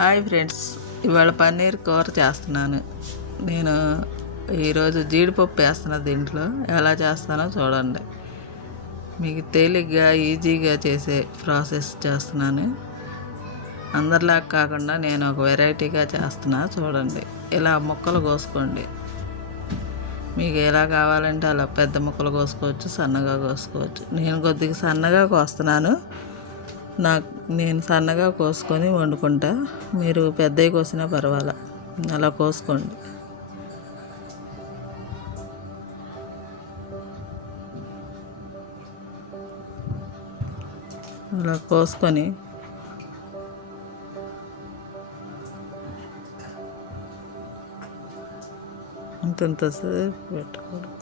Hi friends ఇవాళ పన్నీర్ కూర చేస్తున్నాను. నేను ఈరోజు జీడిపప్పు వేస్తున్నా దీంట్లో. ఎలా చేస్తానో చూడండి. మీకు తేలిగ్గా ఈజీగా చేసే ప్రాసెస్ చేస్తున్నాను. అందరిలాగా కాకుండా నేను ఒక వెరైటీగా చేస్తున్నా చూడండి. ఇలా ముక్కలు కోసుకోండి. మీకు ఎలా కావాలంటే అలా పెద్ద ముక్కలు కోసుకోవచ్చు సన్నగా కోసుకోవచ్చు. నేను కొద్దిగా సన్నగా కోస్తున్నాను. నాకు నేను సన్నగా కోసుకొని వండుకుంటా. మీరు పెద్దవి కోసినా పర్వాలా. అలా కోసుకోండి. అలా కోసుకొని ఇంతంతసేపు పెట్టుకోవడం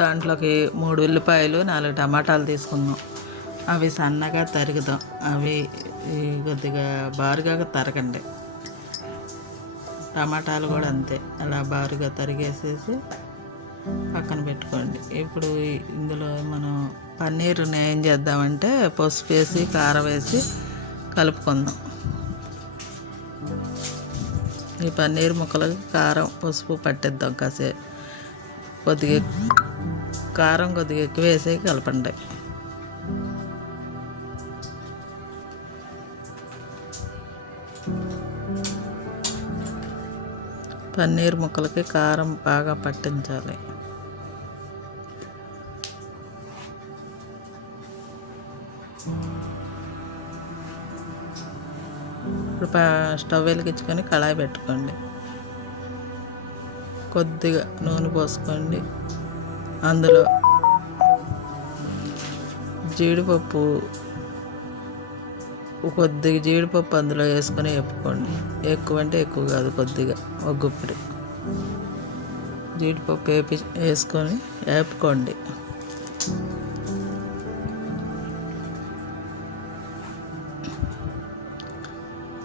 దాంట్లోకి మూడు ఉల్లిపాయలు నాలుగు టమాటాలు తీసుకుందాం. అవి సన్నగా తరుగుదాం. అవి కొద్దిగా బారుగా తరగండి. టమాటాలు కూడా అంతే. అలా బారుగా తరిగేసేసి పక్కన పెట్టుకోండి. ఇప్పుడు ఇందులో మనం పన్నీరుని ఏం చేద్దామంటే పసుపు వేసి కారం వేసి కలుపుకుందాం. ఈ పన్నీర్ ముక్కలకి కారం పసుపు పట్టిద్దాం కాసేపు. కొద్దిగా కారం కొద్దిగా ఎక్కువ వేసి కలపండి. పన్నీర్ ముక్కలకి కారం బాగా పట్టించాలి. ఇప్పుడు స్టవ్ వెలిగించుకొని కళాయి పెట్టుకోండి. కొద్దిగా నూనె పోసుకోండి. అందులో జీడిపప్పు కొద్దిగా జీడిపప్పు అందులో వేసుకొని వేపుకోండి. ఎక్కువ అంటే ఎక్కువ కాదు కొద్దిగా ఒక గుప్పిడి. జీడిపప్పు వేపి వేసుకొని వేపుకోండి.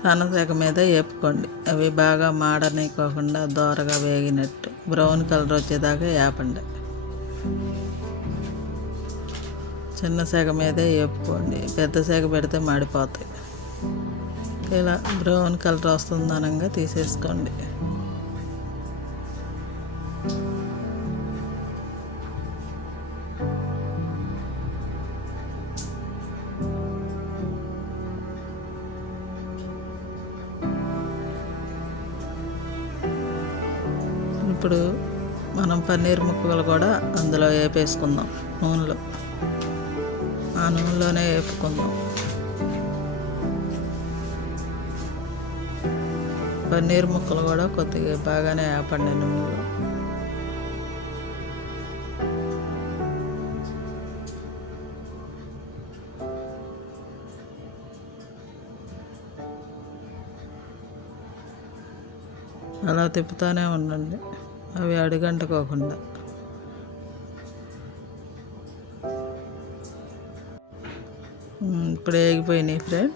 సన్నసేక మీద వేపుకోండి. అవి బాగా మాడనికోకుండా దోరగా వేగినట్టు బ్రౌన్ కలర్ వచ్చేదాకా వేపండి. చిన్న సెగ మీదే వేపుకోండి. పెద్ద సెగ పెడితే మాడిపోతాయి. ఇలా బ్రౌన్ కలర్ వస్తుందనంగా తీసేసుకోండి. ఇప్పుడు మనం పన్నీర్ ముక్కలు కూడా అందులో వేపేసుకుందాం నూనెలో. ఆ నూనెలోనే వేపుకుందాం. పన్నీర్ ముక్కలు కూడా కొద్దిగా బాగానే వేపండి నూనెలో. అలా తిప్పుతూనే ఉండండి. అవి అడుగంటుకోకుండా. ఉమ్, ఇప్పుడు వేగిపోయినాయి ఫ్రెండ్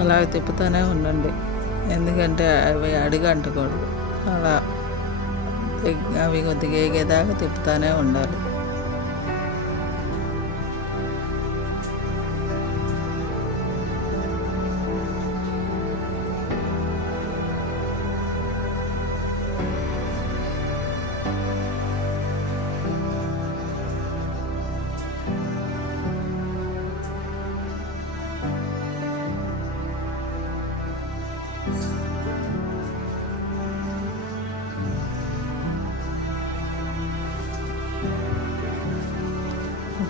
అలా తిప్పుతూనే ఉండండి. ఎందుకంటే అవి అడుగు అంటకూడదు. అలా అవి కొద్దిగా ఏగేదాకా తిప్పుతూనే ఉండాలి.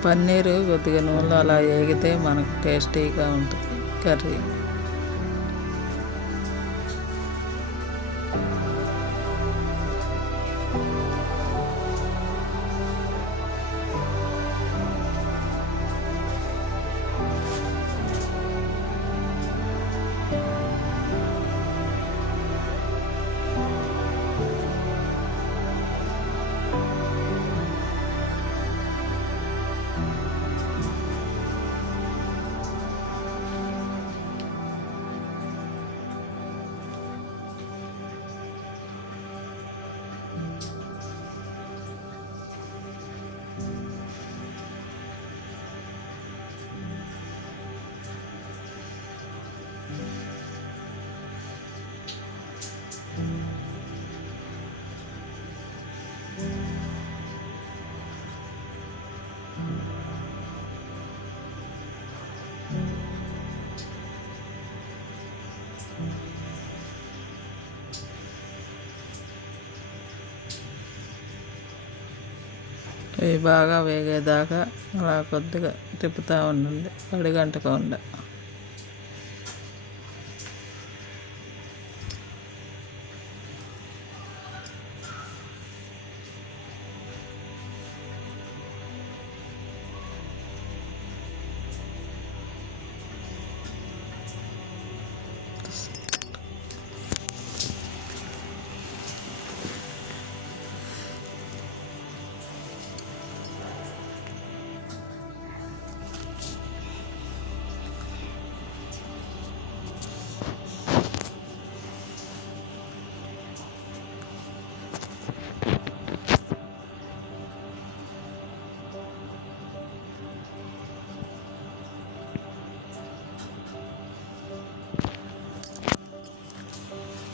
పన్నీరు కొద్దిగా నూనెలో అలా వేగితే మనకు టేస్టీగా ఉంటుంది కర్రీ. ఇవి బాగా వేగేదాకా అలా కొద్దిగా తిప్పుతూ ఉండండి. అడిగంటకుండా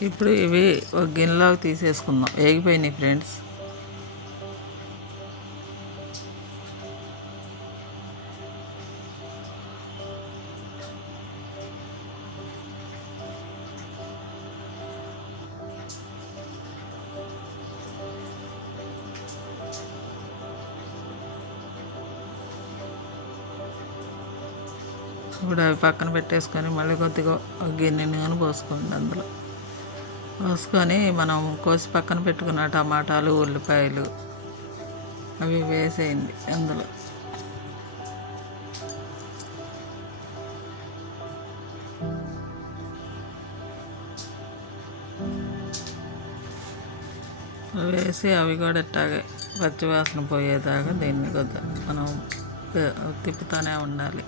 ఇప్పుడు ఇవి ఒక గిన్నెలోకి తీసేసుకుందాం. వేగిపోయినాయి ఫ్రెండ్స్. ఇప్పుడు అవి పక్కన పెట్టేసుకొని మళ్ళీ కొద్దిగా ఒక గిన్నె నూనె పోసుకోండి అందులో. కోసుకొని మనం కోసి పక్కన పెట్టుకున్న టమాటాలు ఉల్లిపాయలు అవి వేసేయండి అందులో. వేసి అవి కూడా ఇట్టాగే పచ్చివాసన పోయేదాకా దీన్ని కొద్దిగా మనం తిప్పుతూనే ఉండాలి.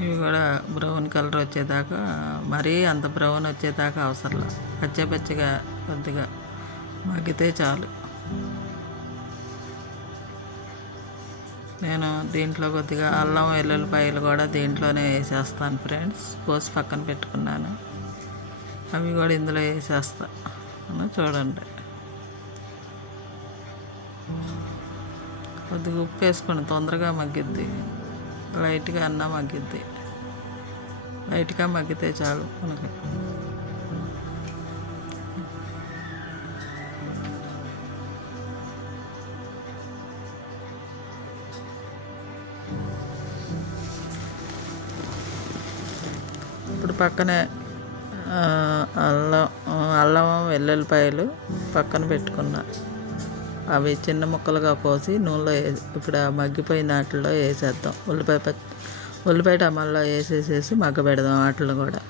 ఇవి కూడా బ్రౌన్ కలర్ వచ్చేదాకా మరీ అంత బ్రౌన్ వచ్చేదాకా అవసరం లేదు పచ్చ పచ్చిగా కొద్దిగా మగ్గితే చాలు. నేను దీంట్లో కొద్దిగా అల్లం వెల్లుల్లిపాయలు కూడా దీంట్లోనే వేసేస్తాను ఫ్రెండ్స్. కోసి పక్కన పెట్టుకున్నాను. అవి కూడా ఇందులో వేసేస్తా. చూడండి. కొద్దిగా ఉప్పు వేసుకోండి తొందరగా మగ్గిద్ది. లైట్గా అన్న మగ్గిద్ది. లైట్గా మగ్గితే చాలు మనకి. ఇప్పుడు పక్కనే అల్లం అల్లం వెల్లుల్లిపాయలు పక్కన పెట్టుకున్నా. అవి చిన్న ముక్కలుగా కోసి నూనెలో వేసి ఇప్పుడు మగ్గిపోయిన వాటిలో వేసేద్దాం. ఉల్లిపాయ పచ్చి ఉల్లిపాయ టమాల్లో వేసేసేసి మగ్గ పెడదాం వాటిలో కూడా.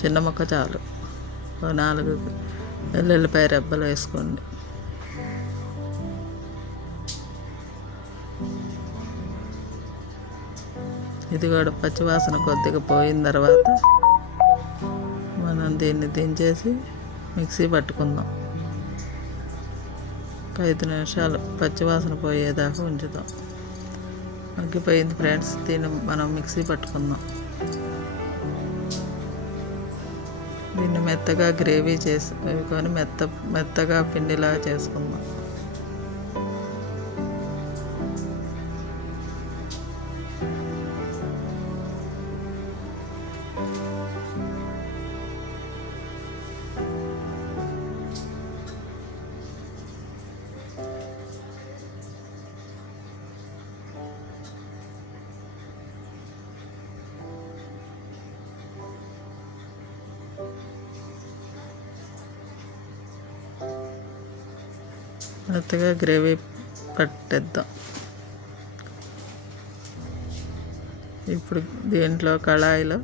చిన్న ముక్క చాలు. నాలుగు వెల్లుల్లిపాయ రెబ్బలు వేసుకోండి. ఇది కూడా పచ్చివాసన కొద్దిగా పోయిన తర్వాత మనం దీన్ని దించేసి మిక్సీ పట్టుకుందాం. ఒక ఐదు నిమిషాలు పచ్చివాసన పోయేదాకా ఉంచుదాం మగ్గిపోయింది ఫ్రెండ్స్ దీన్ని మనం మిక్సీ పట్టుకుందాం. దీన్ని మెత్తగా గ్రేవీ చేసి వేసుకొని మెత్త మెత్తగా పిండిలాగా చేసుకుందాం. మెత్తగా గ్రేవీ పట్టేద్దాం ఇప్పుడు దీంట్లో కళాయిలో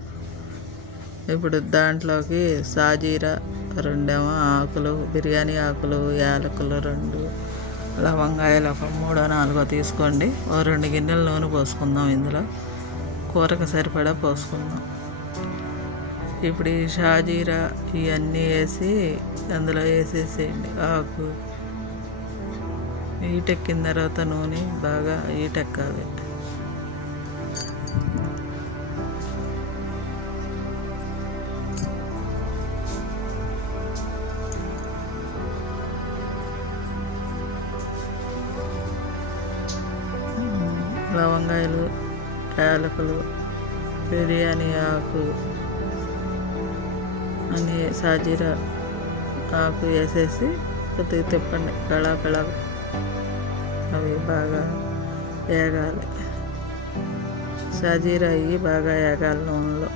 ఇప్పుడు దాంట్లోకి సాజీరా రెండేమో ఆకులు బిర్యానీ ఆకులు యాలకులు రెండు లవంగాయలు ఒక మూడో నాలుగో తీసుకోండి ఓ రెండు గిన్నెలు నూనె పోసుకుందాం ఇందులో కూరకు సరిపడా పోసుకుందాం ఇప్పుడు ఈ షాజీరా ఇవన్నీ వేసి అందులో వేసేసేయండి. ఆకు ఈటెక్కిన తర్వాత నూనె బాగా ఈటెక్కాలి లవంగాయలు యాలకులు బిర్యానీ ఆకు అని సాజీరా ఆకు వేసేసి కొద్దిగా తిప్పండి. కళా కళా అవి బాగా వేగాలి సాజీరా అయ్యి బాగా వేగాలి నూనెలో.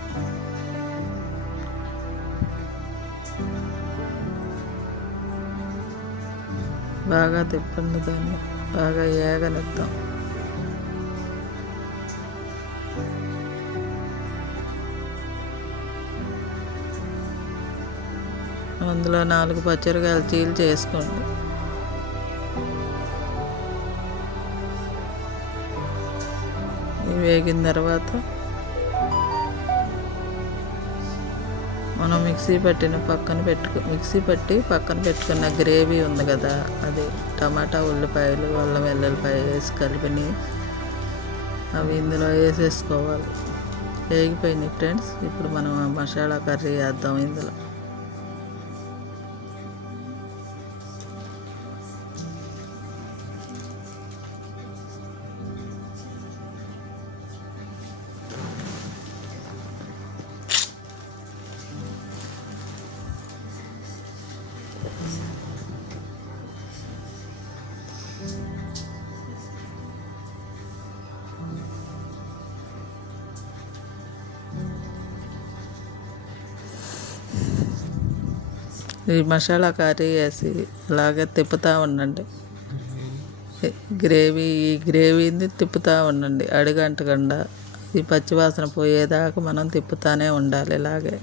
బాగా తిప్పండి దాన్ని. బాగా ఏగనిద్దాం. అందులో నాలుగు పచ్చిమిరకాయలు చీలు చేసుకోండి. వేగిన తర్వాత మనం మిక్సీ పట్టిన పక్కన పెట్టుకు మిక్సీ పట్టి పక్కన పెట్టుకున్న గ్రేవీ ఉంది కదా అది టమాటా ఉల్లిపాయలు అల్లం వెల్లుల్లిపాయ వేసి కలిపిని. అవి ఇందులో వేసేసుకోవాలి. వేగిపోయింది ఫ్రెండ్స్ ఇప్పుడు మనం ఆ మసాలా కర్రీ వేద్దాం ఇందులో. ఈ మసాలా కర్రీ వేసి అలాగే తిప్పుతూ ఉండండి. గ్రేవీ ఈ గ్రేవీని తిప్పుతూ ఉండండి. అడుగంటకుండా ఈ పచ్చివాసన పోయేదాకా మనం తిప్పుతూనే ఉండాలి ఇలాగే.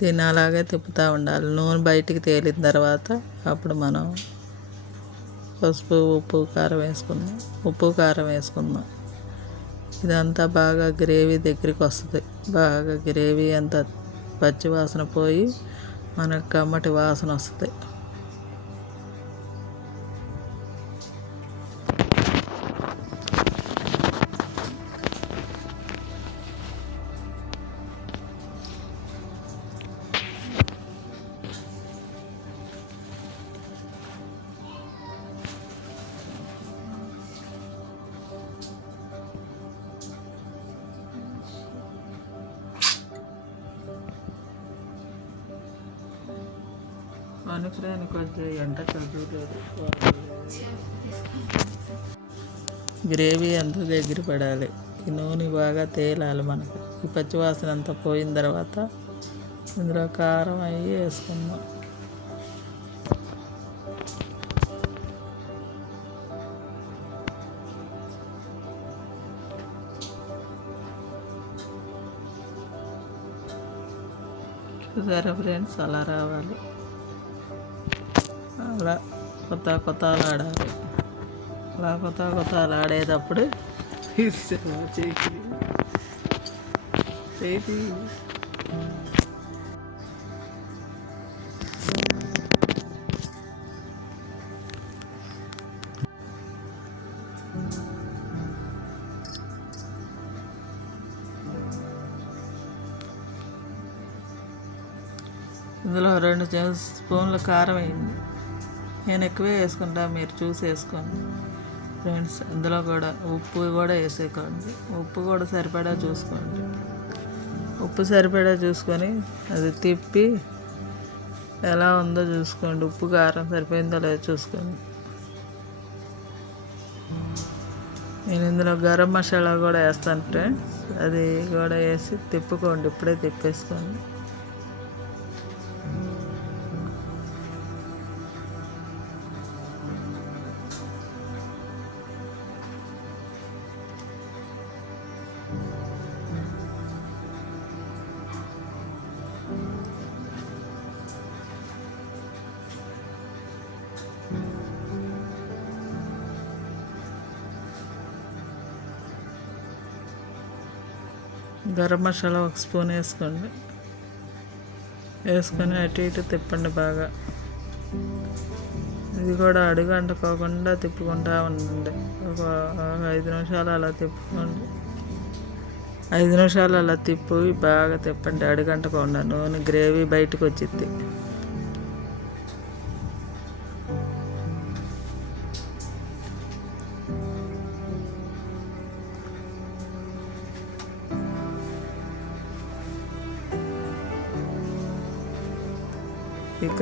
దీన్ని అలాగే తిప్పుతూ ఉండాలి. నూనె బయటికి తేలిన తర్వాత అప్పుడు మనం పసుపు ఉప్పు కారం వేసుకుందాం. ఉప్పు కారం వేసుకుందాం. ఇదంతా బాగా గ్రేవీ దగ్గరికి వస్తుంది. బాగా గ్రేవీ అంతా పచ్చివాసన పోయి మనకు కమ్మటి వాసన వస్తుంది. అనుకురాని కొంచెం ఎంట చదువులేదు గ్రేవీ అంతా దగ్గర పడాలి. ఈ నూనె బాగా తేలాలి మనకు. ఈ పచ్చివాసన అంతా పోయిన తర్వాత ఇందులో కారం అవి వేసుకుందాం. చూసారా ఫ్రెండ్స్ అలా రావాలి. అలా కొత్త కొత్త ఆడాలి. అలా కొత్త కొత్త ఆడేటప్పుడు చేతి చేతి. ఇందులో రెండు టే- స్పూన్ల కారం వేయండి. నేను ఎక్కువే వేసుకుంటా మీరు చూసి వేసుకోండి. ఫ్రెండ్స్ ఇందులో కూడా ఉప్పు కూడా వేసేసుకోండి ఉప్పు కూడా సరిపడా చూసుకోండి. ఉప్పు సరిపడా చూసుకొని అది తిప్పి ఎలా ఉందో చూసుకోండి. ఉప్పు కారం సరిపోయిందో లేదో చూసుకోండి. నేను ఇందులో గరం మసాలా కూడా వేస్తాను ఫ్రెండ్స్. అది కూడా వేసి తిప్పుకోండి. ఇప్పుడే తిప్పేసుకోండి. గరం మసాలా ఒక స్పూన్ వేసుకోండి. వేసుకొని అటు ఇటు తిప్పండి బాగా. ఇది కూడా అడుగు అంటుకోకుండా తిప్పుకుంటా ఉండండి. ఒక ఐదు నిమిషాలు అలా తిప్పుకోండి. ఐదు నిమిషాలు అలా తిప్పి బాగా తిప్పండి అడుగంటకుండా. నూనె గ్రేవీ బయటకు వచ్చింది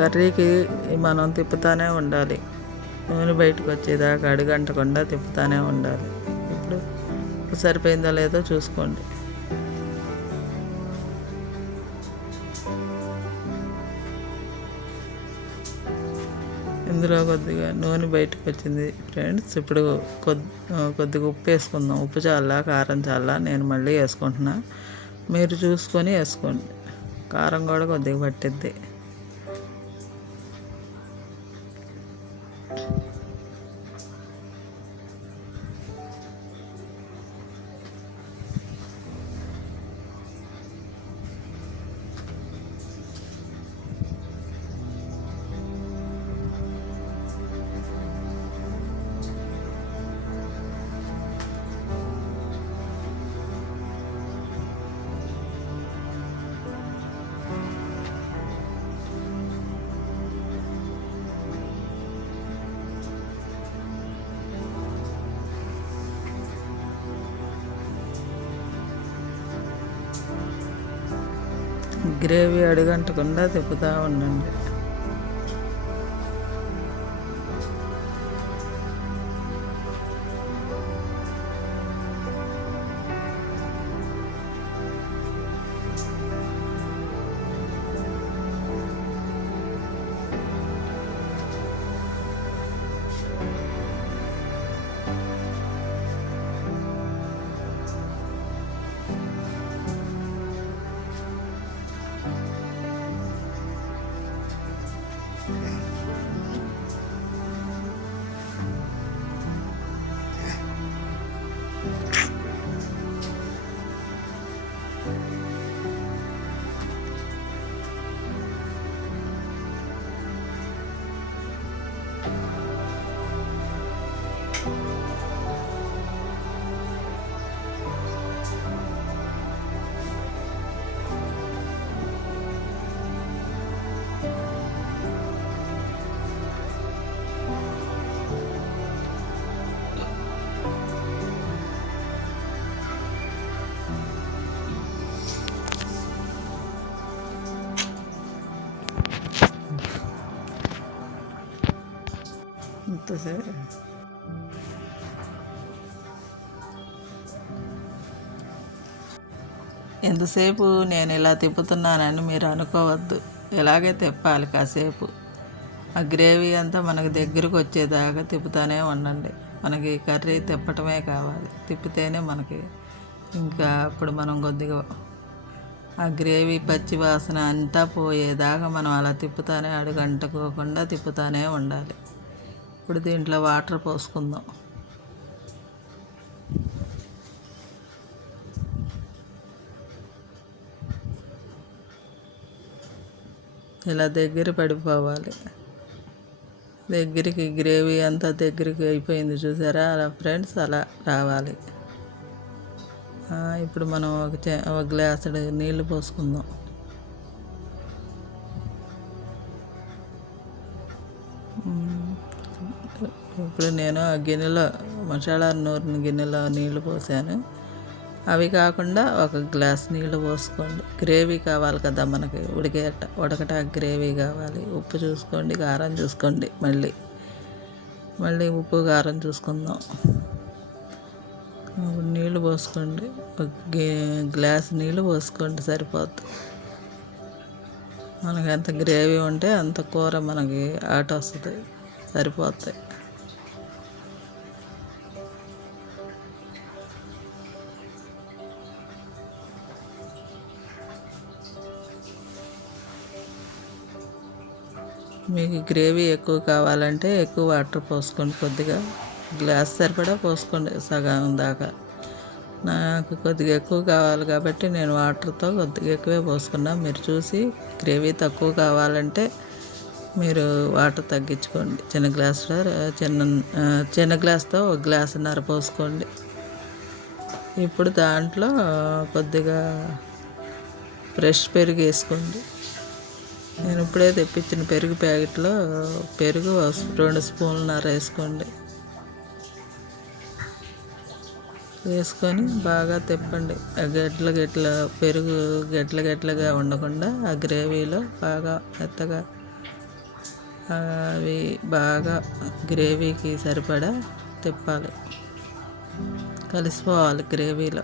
కర్రీకి మనం తిప్పుతానే ఉండాలి. నూనె బయటకు వచ్చేదాకా అడుగంటకుండా తిప్పుతానే ఉండాలి. ఇప్పుడు సరిపోయిందో లేదో చూసుకోండి. ఇందులో కొద్దిగా నూనె బయటకు వచ్చింది ఫ్రెండ్స్. ఇప్పుడు కొద్ది కొద్దిగా ఉప్పు వేసుకుందాం. ఉప్పు చాలా కారం చాలా నేను మళ్ళీ వేసుకుంటున్నా. మీరు చూసుకొని వేసుకోండి. కారం కూడా కొద్దిగా పట్టిద్ది. గ్రేవీ అడుగంటకుండా తిప్పుతూ ఉండండి. Mm-hmm. ఇంతసేపు ఎంతసేపు నేను ఇలా తిప్పుతున్నానని మీరు అనుకోవద్దు. ఇలాగే తిప్పాలి కాసేపు. ఆ గ్రేవీ అంతా మనకు దగ్గరకు వచ్చేదాకా తిప్పుతూనే ఉండండి. మనకి కర్రీ తిప్పటమే కావాలి. తిప్పితేనే మనకి ఇంకా అప్పుడు మనం కొద్దిగా ఆ గ్రేవీ పచ్చి వాసన అంతా పోయేదాకా మనం అలా తిప్పుతానే అడుగంటుకోకుండా తిప్పుతానే ఉండాలి. ఇప్పుడు దీంట్లో వాటర్ పోసుకుందాం. ఇలా దగ్గర పడిపోవాలి. దగ్గరికి గ్రేవీ అంతా దగ్గరికి అయిపోయింది చూసారా? అలా ఫ్రెండ్స్ అలా రావాలి. ఇప్పుడు మనం ఒక ఒక గ్లాసుడు నీళ్ళు పోసుకుందాం. ఇప్పుడు నేను ఆ గిన్నెలో మసాలా నూరిన గిన్నెలో నీళ్ళు పోసాను. అవి కాకుండా ఒక గ్లాస్ నీళ్ళు పోసుకోండి. గ్రేవీ కావాలి కదా మనకి. ఉడికే ఉడకట గ్రేవీ కావాలి. ఉప్పు చూసుకోండి కారం చూసుకోండి మళ్ళీ. మళ్ళీ ఉప్పు కారం చూసుకుందాం. ఇప్పుడు నీళ్ళు పోసుకోండి. ఒక గ్లాస్ నీళ్ళు పోసుకోండి సరిపోద్ది. మనకి ఎంత గ్రేవీ ఉంటే అంత కూర మనకి ఆట వస్తుంది సరిపోతాయి. మీకు గ్రేవీ ఎక్కువ కావాలంటే ఎక్కువ వాటర్ పోసుకోండి కొద్దిగా. గ్లాస్ సరిపడా పోసుకోండి సగం దాకా. నాకు కొద్దిగా ఎక్కువ కావాలి కాబట్టి నేను వాటర్తో కొద్దిగా ఎక్కువే పోసుకున్నా. మీరు చూసి గ్రేవీ తక్కువ కావాలంటే మీరు వాటర్ తగ్గించుకోండి. చిన్న గ్లాసులో చిన్న చిన్న గ్లాస్తో ఒక గ్లాసున్నర పోసుకోండి. ఇప్పుడు దాంట్లో కొద్దిగా ఫ్రెష్ పెరుగు వేసుకోండి. నేను ఇప్పుడే తెప్పించిన పెరుగు ప్యాకెట్లో పెరుగు రెండు రెండు స్పూన్లన్నర వేసుకోండి. వేసుకొని బాగా తిప్పండి. ఆ గెట్ల గెట్ల పెరుగు గెట్ల గెట్లగా ఉండకుండా ఆ గ్రేవీలో బాగా మెత్తగా అవి బాగా గ్రేవీకి సరిపడా తిప్పాలి. కలిసిపోవాలి గ్రేవీలో.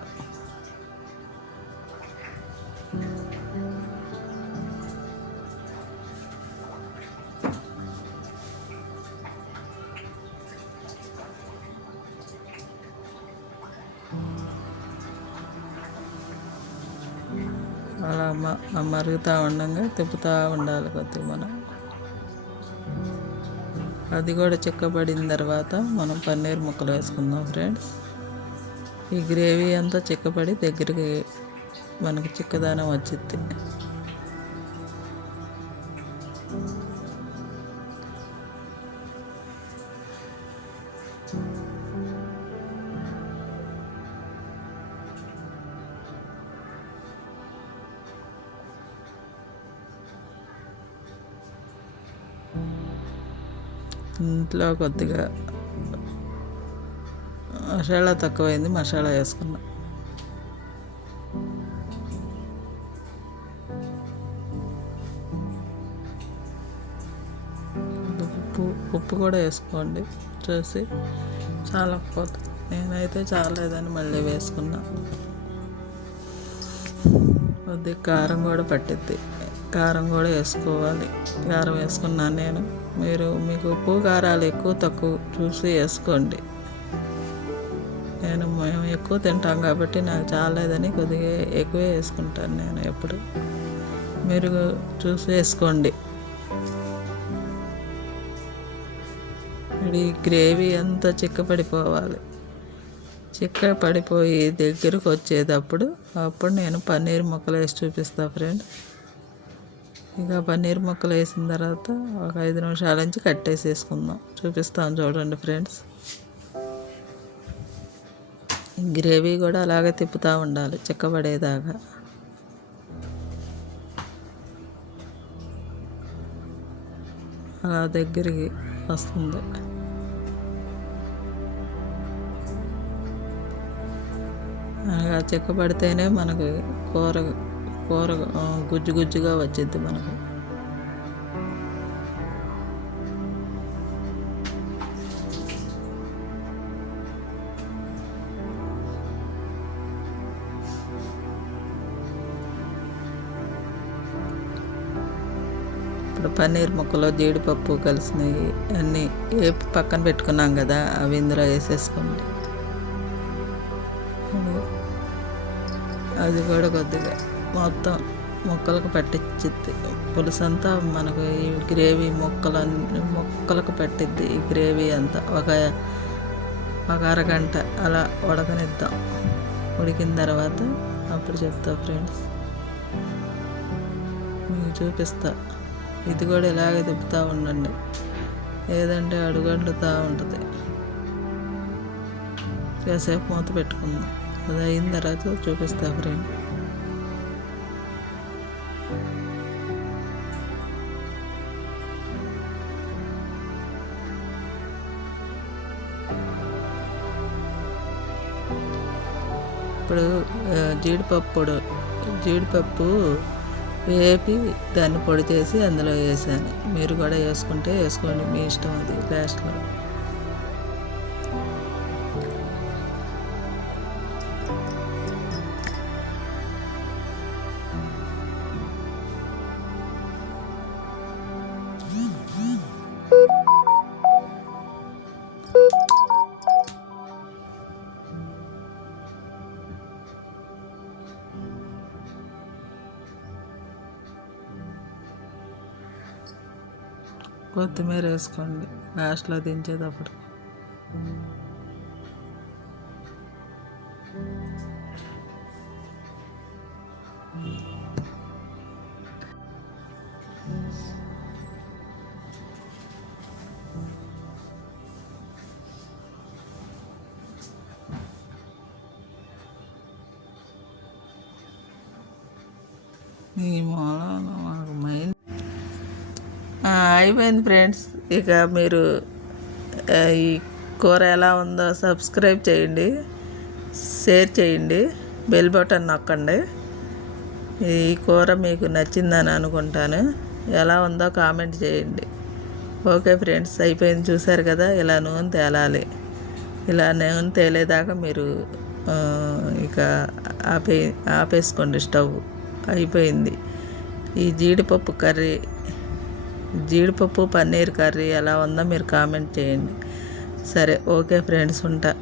అలా అమ్మ మరుగుతూ ఉండగా తిప్పుతూ ఉండాలి కొద్దిగా మనం. అది కూడా చిక్కబడిన తర్వాత మనం పన్నీర్ ముక్కలు వేసుకుందాం ఫ్రెండ్స్. ఈ గ్రేవీ అంతా చిక్కబడి దగ్గరికి మనకి చిక్కదనం వచ్చింది ఇంకా కొద్దిగా మసాలా తక్కువైంది మసాలా వేసుకున్నాం. ఉప్పు ఉప్పు కూడా వేసుకోండి చూసి చాలా పోతుంది నేనైతే చాలేదని మళ్ళీ వేసుకున్నా. కొద్దిగా కారం కూడా పట్టిద్ది. కారం కూడా వేసుకోవాలి. కారం వేసుకున్నాను నేను. మీరు మీకు ఉప్పు కారాలు ఎక్కువ తక్కువ చూసి వేసుకోండి. నేను మేము ఎక్కువ తింటాం కాబట్టి నాకు చాలేదని కొద్దిగా ఎక్కువే వేసుకుంటాను నేను ఎప్పుడు. మీరు చూసి వేసుకోండి. ఈ గ్రేవీ అంతా చిక్కపడిపోవాలి. చిక్క పడిపోయి దగ్గరకు వచ్చేటప్పుడు అప్పుడు నేను పన్నీర్ ముక్కలు వేసి చూపిస్తా ఫ్రెండ్. ఇక పన్నీర్ ముక్కలు వేసిన తర్వాత ఒక ఐదు నిమిషాల నుంచి కట్టేసేసుకుందాం చూపిస్తాను చూడండి ఫ్రెండ్స్. గ్రేవీ కూడా అలాగే తిప్పుతూ ఉండాలి చిక్కబడేదాకా. అలా దగ్గరికి వస్తుంది. అలా చిక్కబడితేనే మనకు కూర కూర గుజ్జు గుజ్జుగా వచ్చింది మనకు. ఇప్పుడు పన్నీర్ ముక్కలో జీడిపప్పు కలిసినవి అన్నీ ఏ పక్కన పెట్టుకున్నాం కదా అవి ఇందులో వేసేసుకోండి. అది కూడా కొద్దిగా మొత్తం ముక్కలకు పట్టించిద్ది పులుసు అంతా మనకు ఈ గ్రేవీ ముక్కలు ముక్కలకు పట్టిద్ది ఈ గ్రేవీ అంతా. ఒక ఒక అరగంట అలా ఉడకనిద్దాం. ఉడికిన తర్వాత అప్పుడు చెప్తా ఫ్రెండ్స్ మీకు చూపిస్తా. ఇది కూడా ఇలాగే తిప్పుతూ ఉండండి. ఏదంటే అడుగంటుతూ ఉంటుంది. కాసేపు మూత పెట్టుకుందాం. అది అయిన తర్వాత చూపిస్తా ఫ్రెండ్. ఇప్పుడు జీడిపప్పు జీడిపప్పు వేపి దాన్ని పొడి చేసి అందులో వేసాను. మీరు కూడా వేసుకుంటే వేసుకోండి మీ ఇష్టం అది లాస్ట్లో కొత్తిమీర వేసుకోండి. లాస్ట్లో దించేటప్పుడు. నీ మాలా అయిపోయింది ఫ్రెండ్స్. ఇక మీరు ఈ కూర ఎలా ఉందో సబ్స్క్రైబ్ చేయండి షేర్ చేయండి బెల్ బటన్ నొక్కండి. ఈ కూర మీకు నచ్చిందని అనుకుంటాను. ఎలా ఉందో కామెంట్ చేయండి. ఓకే ఫ్రెండ్స్ అయిపోయింది. చూసారు కదా ఇలా నూనె తేలాలి. ఇలా నూనె తేలేదాకా మీరు ఇక ఆపే ఆపేసుకోండి స్టవ్. అయిపోయింది. ఈ జీడిపప్పు కర్రీ జీడిపప్పు పన్నీర్ కర్రీ ఎలా ఉందో మీరు కామెంట్ చేయండి. సరే ఓకే ఫ్రెండ్స్ ఉంటా.